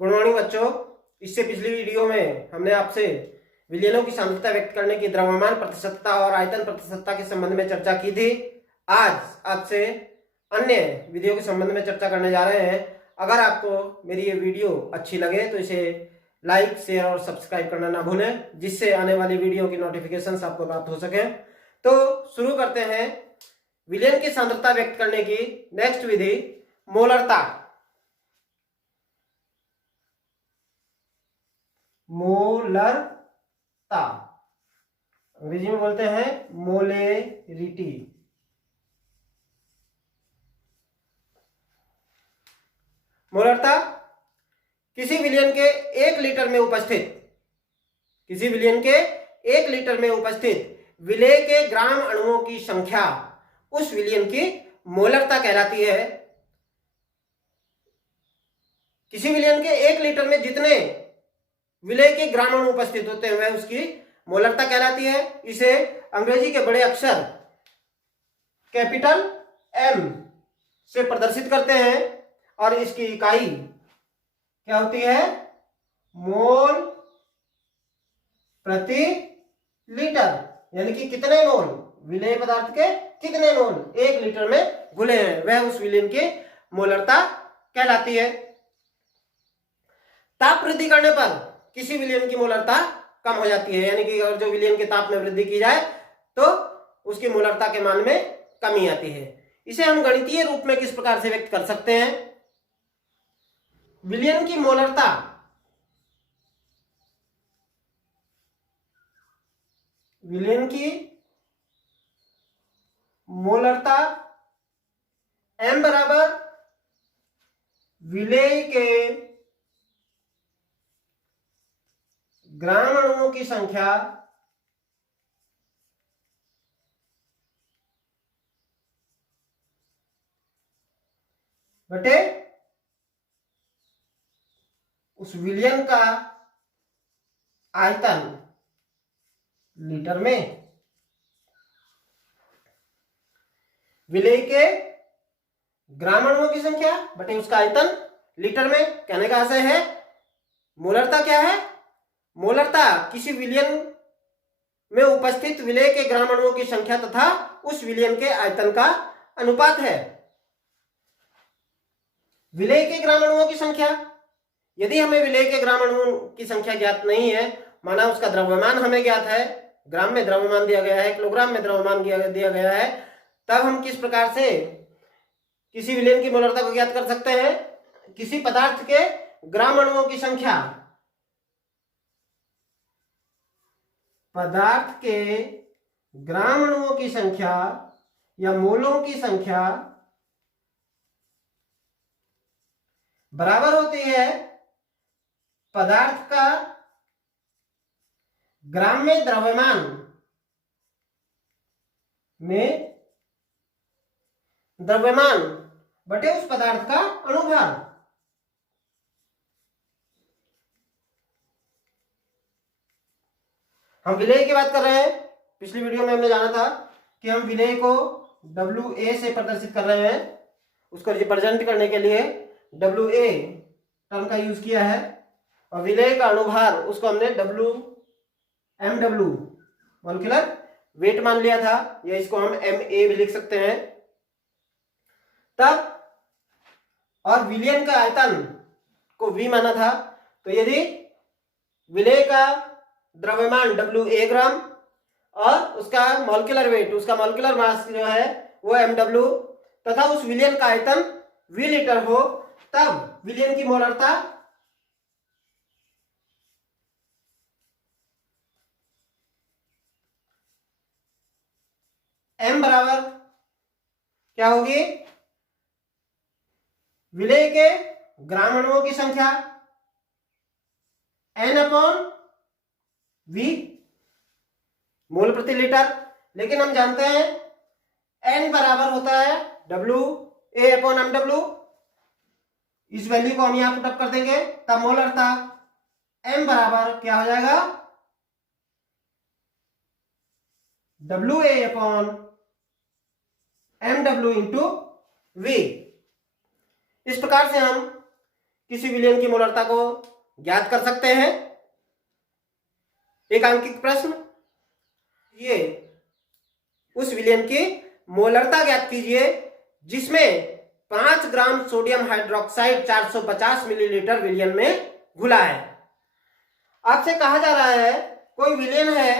Good morning बच्चों। इससे पिछली वीडियो में हमने आपसे विलयनों की सांद्रता व्यक्त करने की द्रव्यमान प्रतिशतता और आयतन प्रतिशतता के संबंध में चर्चा की थी। आज आपसे अन्य विधियों के संबंध में चर्चा करने जा रहे हैं। अगर आपको मेरी ये वीडियो अच्छी लगे तो इसे लाइक, शेयर और सब्सक्राइब करना ना भूलें, जिससे आने वाली वीडियो की नोटिफिकेशंस आपको प्राप्त हो सके। तो शुरू करते हैं विलयन की सांद्रता व्यक्त करने की नेक्स्ट विधि, मोलरता। मोलरता अंग्रेजी में बोलते हैं मोलेरिटी। मोलरता किसी विलयन के 1 लीटर में उपस्थित विलेय के ग्राम अणुओं की संख्या उस विलयन की मोलरता कहलाती है। किसी विलयन के 1 लीटर में जितने विलेय के ग्राम अणु उपस्थित होते हैं वह उसकी मोलरता कहलाती है। इसे अंग्रेजी के बड़े अक्षर कैपिटल M से प्रदर्शित करते हैं और इसकी इकाई क्या होती है? मोल प्रति लीटर, यानी कि कितने मोल विलेय पदार्थ के कितने मोल 1 लीटर में घुले हैं, वह उस विलयन की मोलरता कहलाती है। ताप वृद्धि करने पर किसी विलयन की मोलरता कम हो जाती है, यानी कि अगर जो विलयन के ताप में वृद्धि की जाए तो उसकी मोलरता के मान में कमी आती है। इसे हम गणितीय रूप में किस प्रकार से व्यक्त कर सकते हैं? विलयन की मोलरता M बराबर विलेय के ग्राम अणुओं की संख्या बटे उस विलयन का आयतन लीटर में। विलेय के ग्राम अणुओं की संख्या बटे उसका आयतन लीटर में। कहने का आशय है मोलरता क्या है? मोलरता किसी विलयन में उपस्थित विलेय के ग्राम अणुओं की संख्या तथा उस विलयन के आयतन का अनुपात है। विलेय के ग्राम अणुओं की संख्या, यदि हमें विलेय के ग्राम अणुओं की संख्या ज्ञात नहीं है, माना उसका द्रव्यमान हमें ज्ञात है, ग्राम में द्रव्यमान दिया गया है, किलोग्राम में द्रव्यमान दिया गया है, तब हम किस प्रकार से किसी विलयन की मोलरता को ज्ञात कर सकते हैं? किसी पदार्थ के ग्राम अणुओं की संख्या, पदार्थ के ग्राम अणुओं की संख्या या मोलों की संख्या बराबर होती है पदार्थ का ग्राम में द्रव्यमान बटे उस पदार्थ का अणुभार। हम विलेय की बात कर रहे हैं। पिछली वीडियो में हमने जाना था कि हम विलेय को WA से प्रदर्शित कर रहे हैं। उसको रिप्रेजेंट करने के लिए WA टर्म का यूज किया है और विलेय का अणुभार उसको हमने MW मॉलिक्यूलर वेट मान लिया था, या इसको हम MA भी लिख सकते हैं। तब और विलयन का आयतन को V माना था, तो यदि विलेय का द्रव्यमान WA ग्राम और उसका मॉलिक्यूलर वेट, उसका मॉलिक्यूलर मास जो है वो MW तथा उस विलयन का आयतन V लीटर हो, तब विलयन की मोलरता M बराबर क्या होगी? विलेय के ग्राम अणुओं की संख्या N/V मोल प्रति लीटर। लेकिन हम जानते हैं N बराबर होता है WA/MW। इस वैल्यू को हम यहां पुटअप कर देंगे, तब मोलरता M बराबर क्या हो जाएगा? WA/MW × V। इस प्रकार से हम किसी विलयन की मोलरता को ज्ञात कर सकते हैं। एक अंकित प्रश्न, ये उस विलयन की मोलरता ज्ञात कीजिए जिसमें 5 ग्राम सोडियम हाइड्रोक्साइड 450 मिलीलीटर विलयन में घुला है। आपसे कहा जा रहा है कोई विलयन है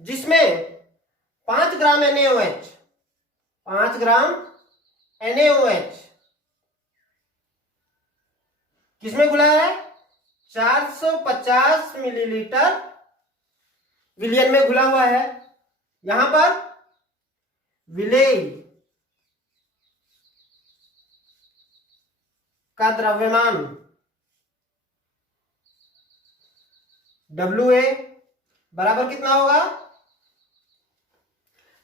जिसमें 5 ग्राम NaOH 5 ग्राम NaOH किसमें घुला है? 450 मिलीलीटर विलयन में घुला हुआ है। यहां पर विलेय का द्रव्यमान WA बराबर कितना होगा?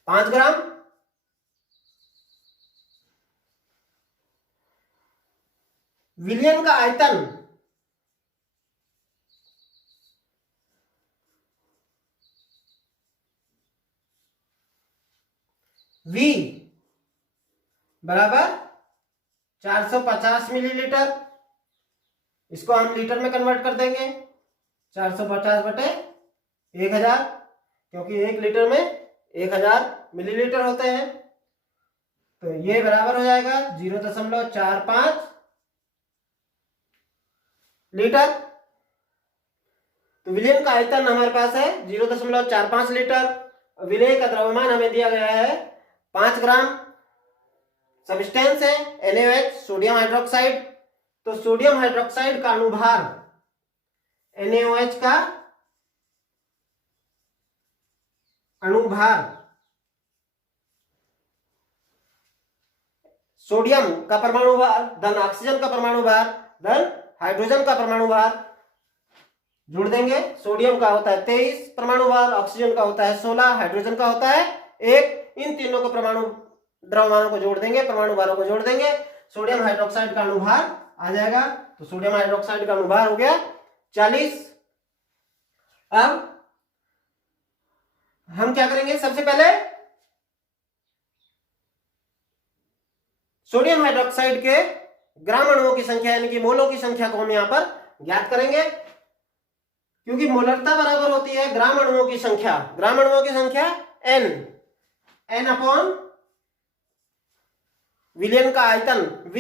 5 ग्राम। विलयन का आयतन V बराबर 450 मिलीलीटर। इसको हम लीटर में कन्वर्ट कर देंगे। 450 बटे 1000, क्योंकि 1 लीटर में 1000 मिलीलीटर होते हैं। तो ये बराबर हो जाएगा 0.45 लीटर। तो विलयन का आयतन हमारे पास है 0.45 लीटर। विलेय का द्रव्यमान हमें दिया गया है 5 ग्राम। सब्सटेंस है NaOH सोडियम हाइड्रोक्साइड। तो सोडियम हाइड्रोक्साइड का अणुभार NaOH का अणुभार, सोडियम का परमाणु भार धन ऑक्सीजन का परमाणु भार धन हाइड्रोजन का परमाणु भार जोड़ देंगे। सोडियम का होता है 23 परमाणु भार, ऑक्सीजन का होता है 16, हाइड्रोजन का होता है 1। इन तीनों को परमाणु द्रव्यमानों को जोड़ देंगे, परमाणु भारों को जोड़ देंगे। सोडियम हाइड्रोक्साइड का अणुभार आ जाएगा। तो सोडियम हाइड्रोक्साइड का अणुभार हो गया 40। अब हम क्या करेंगे? सबसे पहले सोडियम हाइड्रोक्साइड के ग्राम अणुओं की संख्या यानी कि मोलों की संख्या को हम यहां पर ज्ञात करेंगे, क्योंकि मोलरता बराबर होती है ग्राम अणुओं की संख्या। ग्राम अणुओं की संख्या n अपॉन विलयन का आयतन V।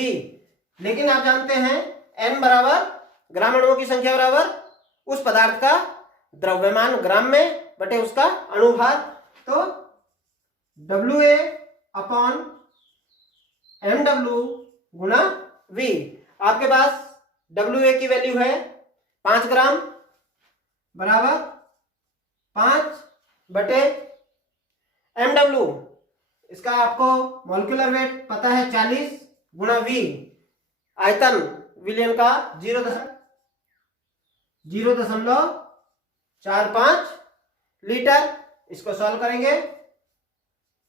लेकिन आप जानते हैं n बराबर ग्राम अणुओं की संख्या बराबर उस पदार्थ का द्रव्यमान ग्राम में बटे उसका अणुभार। तो WA अपॉन MW गुणा V। आपके पास WA की वैल्यू है 5 ग्राम बराबर 5 बटे MW, इसका आपको मॉलिक्यूलर वेट पता है 40 गुणा V। आयतन विलयन का 0.45 लीटर। इसको सॉल्व करेंगे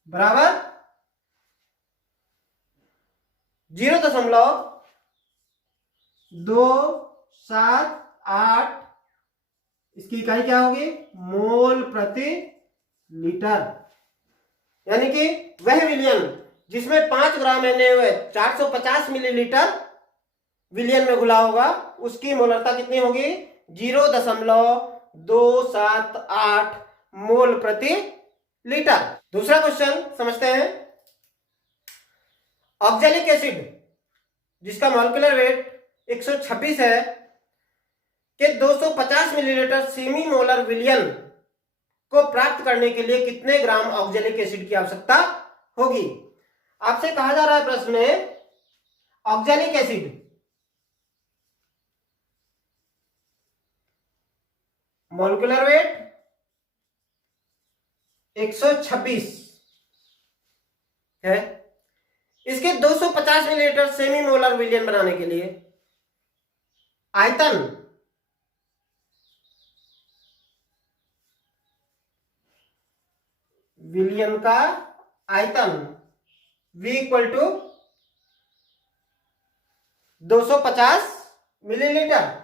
बराबर 0.278। इसकी इकाई क्या होगी? मोल प्रति लीटर। यानी कि वह विलयन जिसमें 5 ग्राम NaOH 450 मिलीलीटर विलयन में घुला होगा, उसकी मोलरता कितनी होगी? 0.278 मोल प्रति लीटर। दूसरा क्वेश्चन समझते हैं। ऑक्जेलिक एसिड जिसका मॉलिक्यूलर वेट 126 है कि 250 मिलीलीटर सेमी मोलर विलयन को प्राप्त करने के लिए कितने ग्राम ऑक्जेलिक एसिड की आवश्यकता होगी? आपसे कहा जा रहा है प्रश्न में ऑक्जेलिक एसिड मॉलिक्यूलर वेट 126 है, इसके 250 मिलीलीटर सेमी मोलर विलयन बनाने के लिए आयतन विलयन का आयतन V equal to 250 millilitre.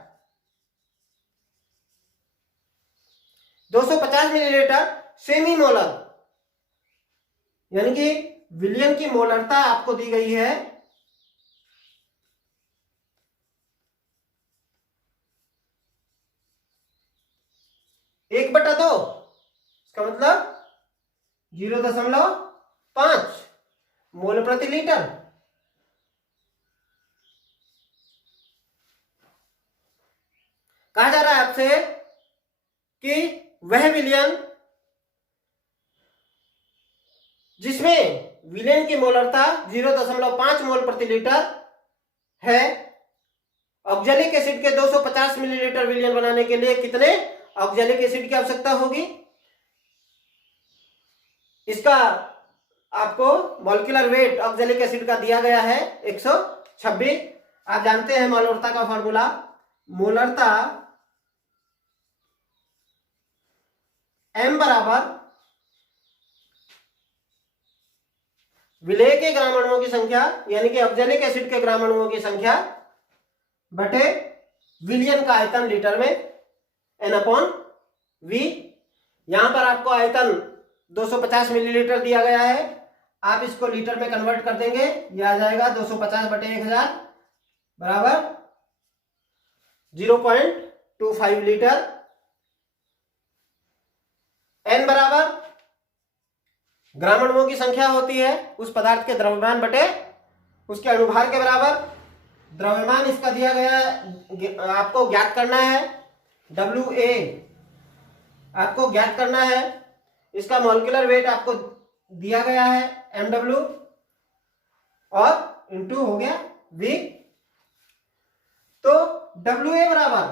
250 millilitre semi molar, यानी कि विलयन की मोलरता आपको दी गई है 1/2, इसका मतलब 0.5 मोल प्रति लीटर। कहा जा रहा है आपसे कि वह विलयन जिसमें विलेन की मोलरता 0.5 मोल प्रति लीटर है, ऑक्जेलिक एसिड के 250 मिलीलीटर विलयन बनाने के लिए कितने ऑक्जेलिक एसिड की आवश्यकता होगी? इसका आपको मॉलिक्यूलर वेट ऑक्जेलिक एसिड का दिया गया है 126। आप जानते हैं मोलरता का फॉर्मूला, मोलरता M बराबर विलेय के ग्राम अणुओं की संख्या यानी कि ऑक्जेलिक एसिड के ग्राम अणुओं की संख्या बटे विलयन का आयतन लीटर में N/V। यहां पर आपको आयतन 250 मिलीलीटर दिया गया है, आप इसको लीटर में कन्वर्ट कर देंगे, यह आ जाएगा 250 बटे 1000 बराबर 0.25 लीटर। N बराबर ग्राम अणुओं की संख्या होती है उस पदार्थ के द्रव्यमान बटे उसके अणुभार के बराबर। द्रव्यमान इसका दिया गया है, आपको ज्ञात करना है WA, आपको ज्ञात करना है। इसका मॉलिक्यूलर वेट आपको दिया गया है MW और इंटू हो गया V। तो WA बराबर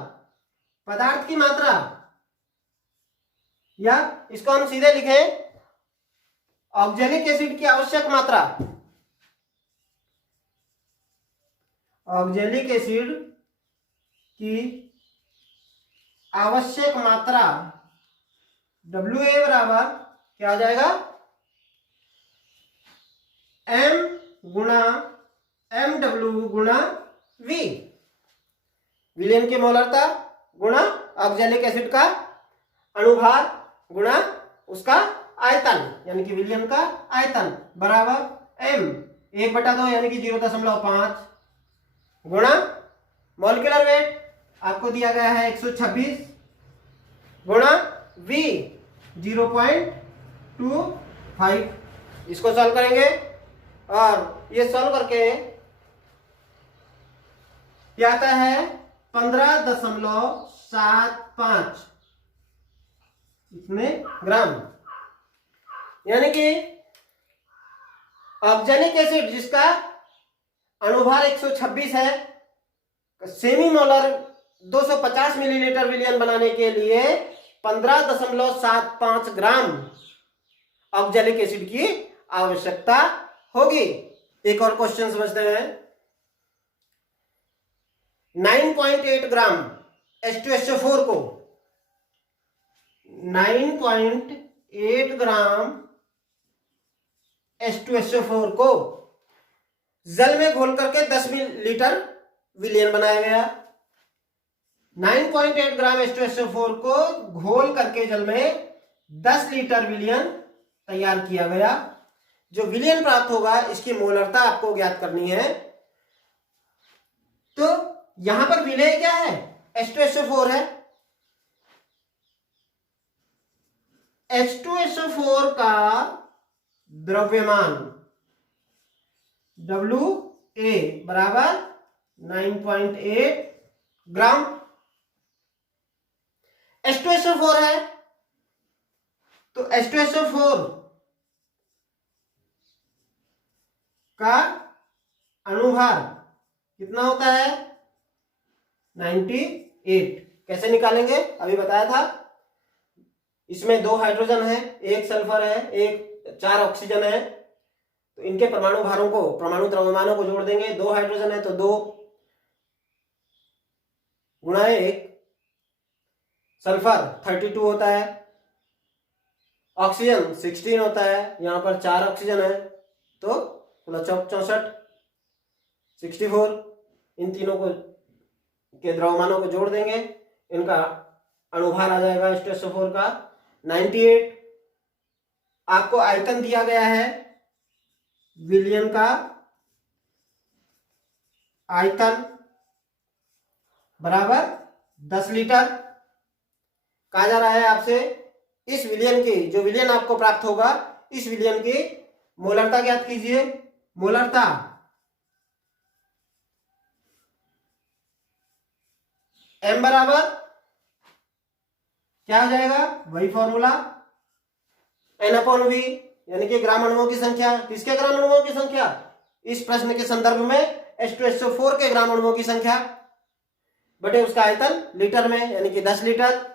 पदार्थ की मात्रा, या इसको हम सीधे लिखें ऑक्जेलिक एसिड की आवश्यक मात्रा, ऑक्जेलिक एसिड की आवश्यक मात्रा WA बराबर क्या आ जाएगा, M गुणा MW गुणा V। विलयन की मोलरता गुणा ऑक्जेलिक एसिड का अणुभार गुणा उसका आयतन यानी कि विलयन का आयतन बराबर M 1/2 यानी कि 0.5 गुणा मॉलिक्यूलर वेट आपको दिया गया है 126 गुणा V 0.25। इसको सॉल्व करेंगे और ये सॉल्व करके क्या आता है 15.75 इतने ग्राम, यानी कि ऑक्जेलिक एसिड जिसका अणुभार 126 है, सेमी मोलर 250 मिलीलीटर विलयन बनाने के लिए 15.75 ग्राम ऑक्जेलिक एसिड की आवश्यकता होगी। एक और क्वेश्चन समझते हैं। 9.8 ग्राम H2SO4 को 9.8 ग्राम H2SO4 को जल में घोल करके 10 मिलीलीटर विलयन बनाया गया। 9.8 ग्राम H2SO4 को घोल करके जल में 10 लीटर विलयन तैयार किया गया। जो विलयन प्राप्त होगा इसकी मोलरता आपको ज्ञात करनी है। तो यहां पर विलय क्या है, H2SO4 है। H2SO4 का द्रव्यमान WA बराबर 9.8 ग्राम। H2SO4 है तो H2SO4 का अणुभार कितना होता है 98। कैसे निकालेंगे अभी बताया था। इसमें 2 हाइड्रोजन है, 1 सल्फर है, 4 ऑक्सीजन है, तो इनके परमाणु भारों को, परमाणु द्रव्यमानों को जोड़ देंगे। 2 हाइड्रोजन है तो 2 गुणा 1, सल्फर 32 होता है, ऑक्सीजन 16 होता है, यहां पर 4 ऑक्सीजन है तो 64 64। इन तीनों को के द्रव्यमानों को जोड़ देंगे, इनका अणुभार आ जाएगा H2SO4 का 98। आपको आयतन दिया गया है विलयन का आयतन बराबर 10 लीटर। कहा जा रहा है आपसे इस विलयन की, जो विलयन आपको प्राप्त होगा, इस विलयन की मोलरता ज्ञात कीजिए। मोलरता m बराबर क्या हो जाएगा, वही फॉर्मूला n/v, यानी कि ग्राम अणुओं की संख्या। किसके ग्राम अणुओं की संख्या, इस प्रश्न के संदर्भ में H2SO4 के ग्राम अणुओं की संख्या बटे उसका आयतन लीटर में, यानी कि 10 लीटर।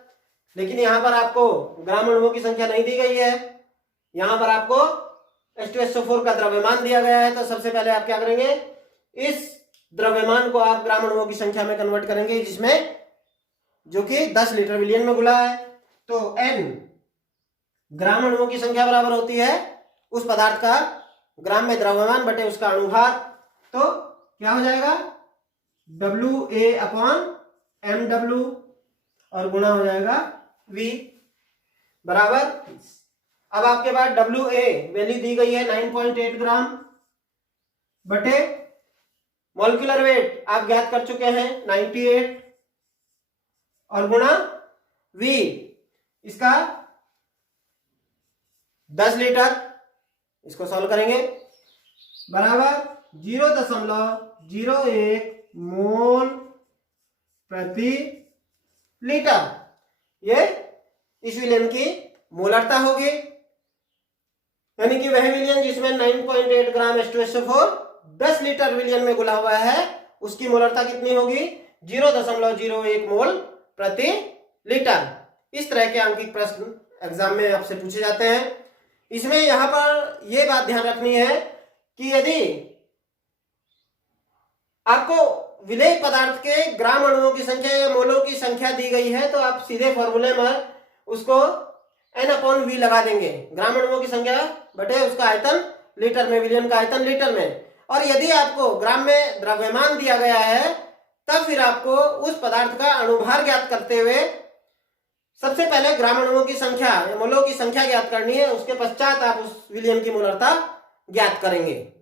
लेकिन यहां पर आपको ग्राम अणुओं की संख्या नहीं दी गई है, यहां पर आपको H2SO4 का द्रव्यमान दिया गया है। तो सबसे पहले आप क्या करेंगे, इस द्रव्यमान को आप ग्राम अणुओं की संख्या में कन्वर्ट करेंगे, जिसमें जो कि 10 लीटर विलयन में घुला है। तो n ग्राम अणुओं की संख्या बराबर होती है उस पदार्थ का ग्राम में द्रव्यमान बटे उसका अणुभार। तो क्या हो जाएगा, WA/mw और गुणा हो जाएगा V बराबर। अब आपके पास WA वैल्यू दी गई है 9.8 ग्राम बटे मॉलिक्यूलर वेट आप ज्ञात कर चुके हैं 98 और गुणा V इसका 10 लीटर, इसको सॉल्व करेंगे, बराबर 0.01 मोल प्रति लीटर। ये इस विलयन की मोलरता होगी, यानी कि वह विलयन जिसमें 9.8 ग्राम H2SO4 10 लीटर विलयन में घुला हुआ है, उसकी मोलरता कितनी होगी, 0.01 मोल प्रति लीटर। इस तरह के अंकित प्रश्न एग्जाम में आपसे पूछे जाते हैं। इसमें यहां पर यह बात ध्यान रखनी है कि यदि आपको विलेय पदार्थ के ग्राम अणुओं की संख्या या मोलों की संख्या दी गई है, तो आप सीधे फॉर्मूले में उसको n/v लगा देंगे, ग्राम अणुओं की संख्या बटे उसका आयतन लीटर में, विलयन का आयतन लीटर में। और यदि आपको ग्राम में द्रव्यमान दिया गया है, तब फिर आपको उस पदार्थ का अणुभार ज्ञात करते हुए सबसे पहले ग्राम अणुओं की संख्या या मोलों की संख्या ज्ञात करनी है, उसके पश्चात आप उस विलयन की मोलरता ज्ञात करेंगे।